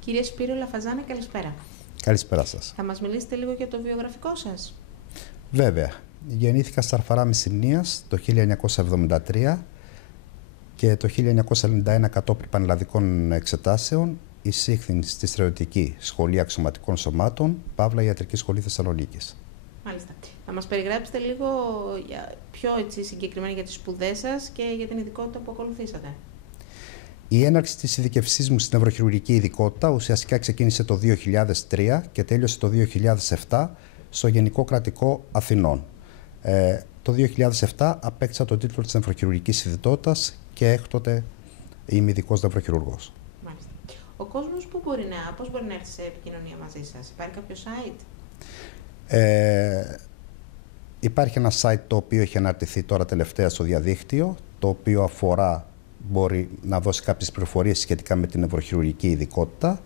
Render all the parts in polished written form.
Κύριε Σπύρο Λαφαζάνη, καλησπέρα. Καλησπέρα σας. Θα μας μιλήσετε λίγο για το βιογραφικό σας? Βέβαια. Γεννήθηκα στα Αρφαρά Μεσσηνίας το 1973 και το 1991 κατόπιν πανελλαδικών εξετάσεων εισήχθην στη Στρατιωτική Σχολή Αξιωματικών Σωμάτων, Παύλα Ιατρική Σχολή Θεσσαλονίκης. Μάλιστα. Θα μας περιγράψετε λίγο πιο συγκεκριμένα για τις σπουδές σας και για την ειδικότητα που ακολουθήσατε? Η έναρξη της ειδικευσής μου στην νευροχειρουργική ειδικότητα ουσιαστικά ξεκίνησε το 2003 και τέλειωσε το 2007 στο Γενικό Κρατικό Αθηνών. Το 2007 απέκτησα τον τίτλο της νευροχειρουργικής ειδικότητας και έκτοτε είμαι ειδικός νευροχειρουργός. Μάλιστα. Ο κόσμος πώς μπορεί να έρθει σε επικοινωνία μαζί σας? Υπάρχει κάποιο site? Υπάρχει ένα site το οποίο έχει αναρτηθεί τώρα τελευταία στο διαδίκτυο, το οποίο μπορεί να δώσει κάποιες πληροφορίες σχετικά με την νευροχειρουργική ειδικότητα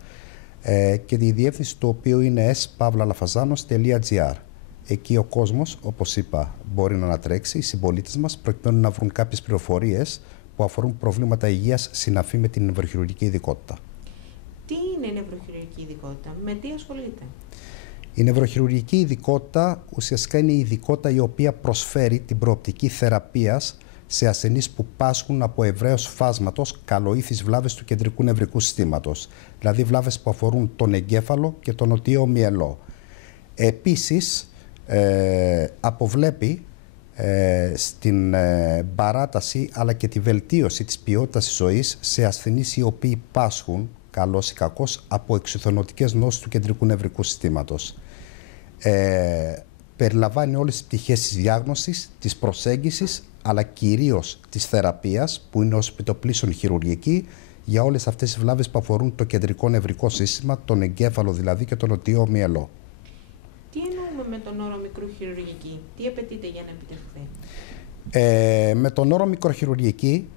και η διεύθυνση του οποίου είναι s.pavlalafazanos.gr. Εκεί ο κόσμος, όπως είπα, μπορεί να ανατρέξει, οι συμπολίτες μας, προκειμένου να βρουν κάποιες πληροφορίες που αφορούν προβλήματα υγείας συναφή με την νευροχειρουργική ειδικότητα. Τι είναι η νευροχειρουργική ειδικότητα, με τι ασχολείται? Η νευροχειρουργική ειδικότητα ουσιαστικά είναι η ειδικότητα η οποία προσφέρει την προοπτική θεραπείας σε ασθενείς που πάσχουν από ευρέως φάσματος καλοήθης βλάβες του κεντρικού νευρικού συστήματος, δηλαδή βλάβες που αφορούν τον εγκέφαλο και τον νοτιό μυελό. Επίσης, αποβλέπει στην παράταση αλλά και τη βελτίωση της ποιότητας της ζωής σε ασθενείς οι οποίοι πάσχουν, καλώς ή κακώς, από εξουθενωτικές νόσους του κεντρικού νευρικού συστήματος. Περιλαμβάνει όλες τις πτυχές της διάγνωσης, της προσέγγισης, αλλά κυρίως της θεραπείας, που είναι ως επιτοπλίστων χειρουργική, για όλες αυτές τις βλάβες που αφορούν το κεντρικό νευρικό σύστημα, τον εγκέφαλο δηλαδή και τον νοτιό μυελό. Τι εννοούμε με τον όρο μικροχειρουργική, τι απαιτείται για να επιτευχθεί? Με τον όρο μικροχειρουργική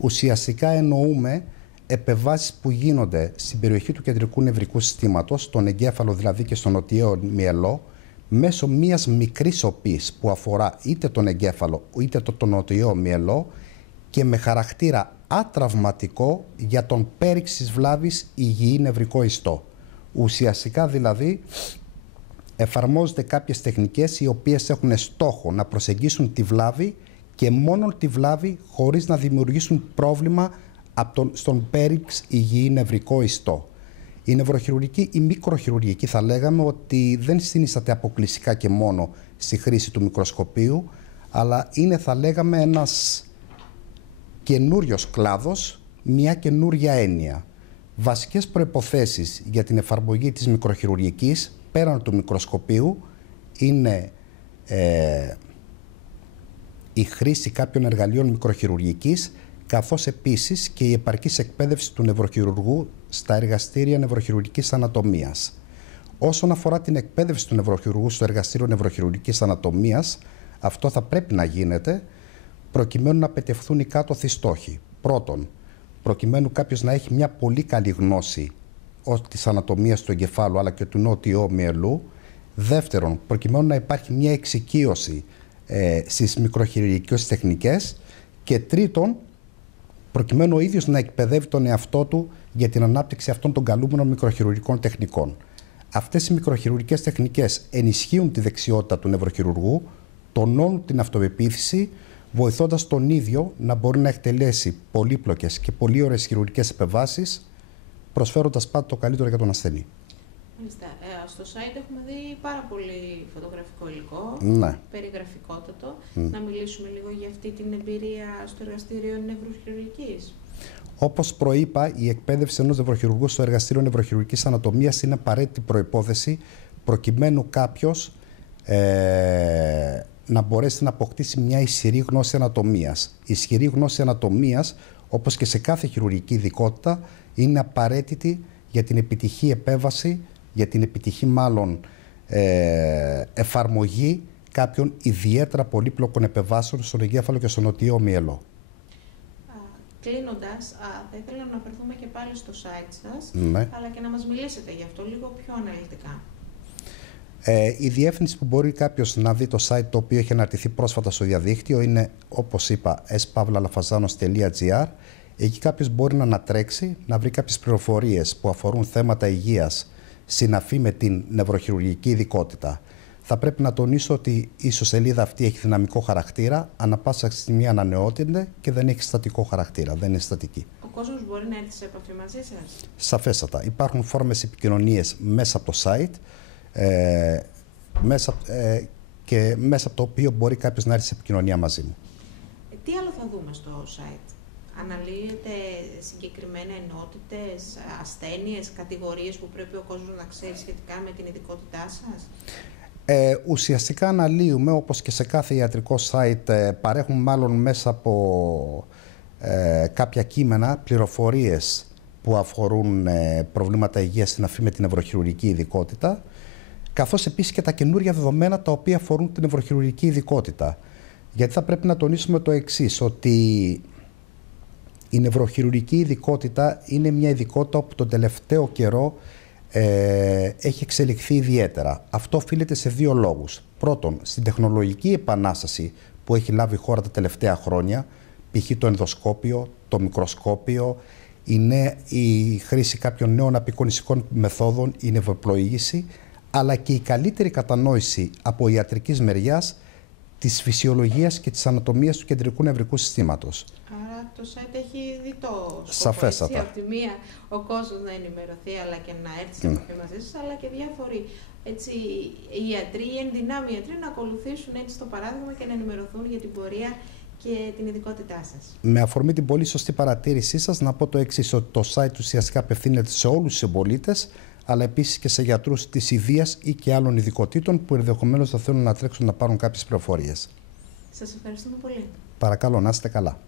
ουσιαστικά εννοούμε επεμβάσεις που γίνονται στην περιοχή του κεντρικού νευρικού συστήματος, στον εγκέφαλο δηλαδή και στον νοτιό μυελό, μέσω μιας μικρής οπής που αφορά είτε τον εγκέφαλο είτε το νοτιό μυελό και με χαρακτήρα ατραυματικό για τον πέριξ της βλάβης υγιή νευρικό ιστό. Ουσιαστικά δηλαδή εφαρμόζονται κάποιες τεχνικές οι οποίες έχουν στόχο να προσεγγίσουν τη βλάβη και μόνο τη βλάβη χωρίς να δημιουργήσουν πρόβλημα στον πέριξ υγιή νευρικό ιστό. Η νευροχειρουργική ή μικροχειρουργική θα λέγαμε ότι δεν συνίσταται αποκλειστικά και μόνο στη χρήση του μικροσκοπείου, αλλά είναι, θα λέγαμε, ένας καινούριος κλάδος, μια καινούρια έννοια. Βασικές προϋποθέσεις για την εφαρμογή της μικροχειρουργικής πέραν του μικροσκοπείου είναι η χρήση κάποιων εργαλείων μικροχειρουργικής, καθώς επίσης και η επαρκής εκπαίδευση του νευροχειρουργού στα εργαστήρια νευροχειρουργικής ανατομίας. Όσον αφορά την εκπαίδευση του νευροχειρουργού στο εργαστήριο νευροχειρουργικής ανατομίας, αυτό θα πρέπει να γίνεται προκειμένου να πετευθούν οι κάτωθοι στόχοι. Πρώτον, προκειμένου κάποιος να έχει μια πολύ καλή γνώση της ανατομίας του εγκεφάλου αλλά και του νότιου μυελού. Δεύτερον, προκειμένου να υπάρχει μια εξοικείωση στις μικροχειρουργικές τεχνικές. Και τρίτον, προκειμένου ο ίδιος να εκπαιδεύει τον εαυτό του για την ανάπτυξη αυτών των καλούμενων μικροχειρουργικών τεχνικών. Αυτές οι μικροχειρουργικές τεχνικές ενισχύουν τη δεξιότητα του νευροχειρουργού, τονώνουν την αυτοπεποίθηση, βοηθώντας τον ίδιο να μπορεί να εκτελέσει πολύπλοκες και πολύ ωραίες χειρουργικές επεμβάσεις, προσφέροντας πάντα το καλύτερο για τον ασθενή. Μάλιστα. Στο site έχουμε δει πάρα πολύ φωτογραφικό υλικό, ναι, περιγραφικότατο. Να μιλήσουμε λίγο για αυτή την εμπειρία στο εργαστήριο νευροχειρουργικής. Όπως προείπα, η εκπαίδευση ενός νευροχειρουργού στο εργαστήριο νευροχειρουργικής ανατομίας είναι απαραίτητη προϋπόθεση προκειμένου κάποιος να μπορέσει να αποκτήσει μια ισχυρή γνώση ανατομίας. Η ισχυρή γνώση ανατομίας, όπως και σε κάθε χειρουργική ειδικότητα, είναι απαραίτητη για την επιτυχή επέμβαση, για την επιτυχή εφαρμογή κάποιων ιδιαίτερα πολύπλοκων επεμβάσεων στον εγκέφαλο και στον νοτιό μυελό. Κλείνοντας, θα ήθελα να αναφερθούμε και πάλι στο site σας, ναι, αλλά και να μας μιλήσετε γι' αυτό λίγο πιο αναλυτικά. Η διεύθυνση που μπορεί κάποιος να δει το site, το οποίο έχει αναρτηθεί πρόσφατα στο διαδίκτυο, είναι, όπως είπα, s.pavlalafazanos.gr. Εκεί κάποιος μπορεί να ανατρέξει, να βρει κάποιες πληροφορίες που αφορούν θέματα υγείας συναφή με την νευροχειρουργική ειδικότητα. Θα πρέπει να τονίσω ότι η ιστοσελίδα αυτή έχει δυναμικό χαρακτήρα, ανά πάσα στιγμή ανανεώνεται και δεν έχει στατικό χαρακτήρα, δεν είναι στατική. Ο κόσμος μπορεί να έρθει σε επαφή μαζί σας? Σαφέστατα. Υπάρχουν φόρμες επικοινωνίες μέσα από το site και μέσα από το οποίο μπορεί κάποιος να έρθει σε επικοινωνία μαζί μου. Τι άλλο θα δούμε στο site? Αναλύεται συγκεκριμένα ενότητες, ασθένειες, κατηγορίες που πρέπει ο κόσμος να ξέρει σχετικά με την ειδικότητά σας? Ουσιαστικά αναλύουμε, όπως και σε κάθε ιατρικό site, παρέχουν μάλλον μέσα από κάποια κείμενα πληροφορίες που αφορούν προβλήματα υγείας συναφή με την νευροχειρουργική ειδικότητα, καθώς επίσης και τα καινούργια δεδομένα τα οποία αφορούν την νευροχειρουργική ειδικότητα. Γιατί θα πρέπει να τονίσουμε το εξής, ότι η νευροχειρουργική ειδικότητα είναι μια ειδικότητα που τον τελευταίο καιρό έχει εξελιχθεί ιδιαίτερα. Αυτό οφείλεται σε δύο λόγους. Πρώτον, στην τεχνολογική επανάσταση που έχει λάβει η χώρα τα τελευταία χρόνια, π.χ. το ενδοσκόπιο, το μικροσκόπιο, η χρήση κάποιων νέων απεικονιστικών μεθόδων, η νευροπλοήγηση, αλλά και η καλύτερη κατανόηση από ιατρικής μεριάς της φυσιολογίας και της ανατομίας του κεντρικού νευρικού συστήματος. Άρα το site έχει διτό σκοπό. Σαφέστατα. Από τη μία ο κόσμος να ενημερωθεί αλλά και να έρθει σε επαφή μαζί σας, αλλά και διάφοροι οι ιατροί, οι ενδυνάμοι ιατροί να ακολουθήσουν έτσι το παράδειγμα και να ενημερωθούν για την πορεία και την ειδικότητά σας. Με αφορμή την πολύ σωστή παρατήρησή σας, να πω το εξής, ότι το site ουσιαστικά απευθύνεται σε όλους τους συμπολίτες, αλλά επίσης και σε γιατρούς της ιδείας ή και άλλων ειδικοτήτων που ενδεχομένως θα θέλουν να τρέξουν να πάρουν κάποιες πληροφορίες. Σας ευχαριστούμε πολύ. Παρακαλώ, να είστε καλά.